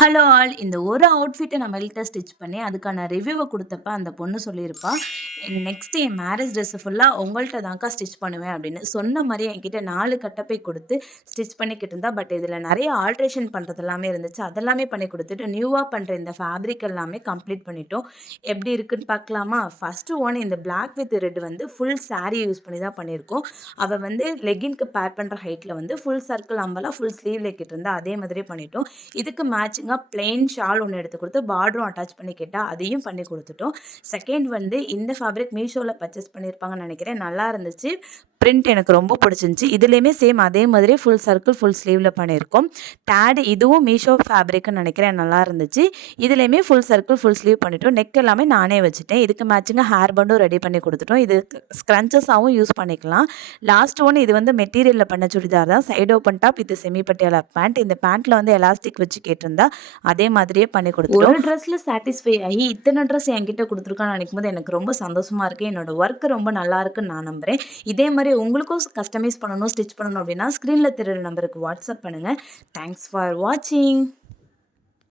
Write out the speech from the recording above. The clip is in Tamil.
Hello all. இந்த ஒரு அவுட்ஃபிட்ட நான் மெல்ட்டா ஸ்டிச் பண்ணி, அதுக்கான ரிவ்யூவ குடுத்தப்ப அந்த பொண்ணு சொல்லியிருப்பா, "நெக்ஸ்ட் என் மேரேஜ் ட்ரெஸ் ஃபுல்லா உங்கள்ட்ட தான்க்கா ஸ்டிச் பண்ணுவேன்" அப்படின்னு. சொன்ன மாரியே என்கிட்ட 4 கட்டப்பை குடுத்து ஸ்டிச் பண்ணிக்கிட்டு இருந்தா. பட் இதுல நெறைய ஆல்ட்ரேஷன் பண்றது எல்லாமே இருந்துச்சு. அதெல்லாமே பண்ணி குடுத்துட்டு, நியூவா பண்ற இந்த ஃபேப்ரிக் எல்லாமே கம்ப்ளீட் பண்ணிட்டோம். எப்படி இருக்குன்னு பார்க்கலாமா? ஃபர்ஸ்ட்டு ஒன் இந்த பிளாக் வித் ரெட் வந்து ஃபுல் சாரி யூஸ் பண்ணி தான் பண்ணியிருக்கோம். அவ வந்து லெக்கின்க்கு பேர் பண்ற ஹைட்ல வந்து ஃபுல் சர்க்கிள் அம்பலா, ஃபுல் ஸ்லீவ்ல கேட்டிருந்தா. அதே மாதிரியே பண்ணிட்டோம். இதுக்கு மேட்சிங்கா பிளெயின் ஷால் ஒண்ணு எடுத்து குடுத்து, பார்டரும் அட்டாச் பண்ணி கேட்டா, அதையும் பண்ணி குடுத்துட்டோம். செகண்ட் வந்து இந்த ஃபேப்ரிக் மீஷோல பர்ச்சேஸ் பண்ணியிருப்பாங்கன்னு நெனைக்கிறேன். நல்லா இருந்துச்சு. பிரிண்ட் எனக்கு ரொம்ப பிடிச்சிருந்துச்சு. இதுலயுமே சேம் அதே மாதிரி ஃபுல் சர்க்கிள், ஃபுல் ஸ்லீவ்ல பண்ணியிருக்கோம். தேர்ட் இதுவும் மீஷோ ஃபேப்ரிக்ன்னு நெனைக்கிறேன். நல்லா இருந்துச்சு. இதுலயுமே ஃபுல் சர்க்கிள், ஃபுல் ஸ்லீவ் பண்ணிட்டோம். நெக் எல்லாமே நானே வச்சுட்டேன். இதுக்கு மேட்சிங்கா ஹேர் பண்டும் ரெடி பண்ணி குடுத்துட்டோம். இது ஸ்க்ரன்ச்சஸாவும் யூஸ் பண்ணிக்கலாம். லாஸ்ட் ஒன் இது வந்து மெட்டீரியல்ல பண்ண சுடிதார் தான். Side open top with semi Patiala pant. இந்த பேண்ட்ல வந்து எலாஸ்டிக் வச்சு கேட்டிருந்தா. அதே மாதிரியே பண்ணி குடுத்துட்டோம். ஒரு ட்ரெஸ்ல சாட்டிஸ்ஃபை ஆகி இத்தன ட்ரெஸ் என்கிட்ட குடுத்துருக்கான்னு நெனைக்கும்போது எனக்கு ரொம்ப சந்தோஷமா இருக்கு. என்னோட ஒர்க் ரொம்ப நல்லா இருக்குன்னு நான் நம்புறேன். இதே மாரி உங்களுக்கும் கஸ்டமைஸ் பண்ணணும், ஸ்டிச் பண்ணணும் அப்படின்னா, ஸ்க்ரீன்ல தெரியிற நம்பருக்கு வாட்ஸ்அப் பண்ணுங்க. தேங்க்ஸ் ஃபார் வாட்சிங்.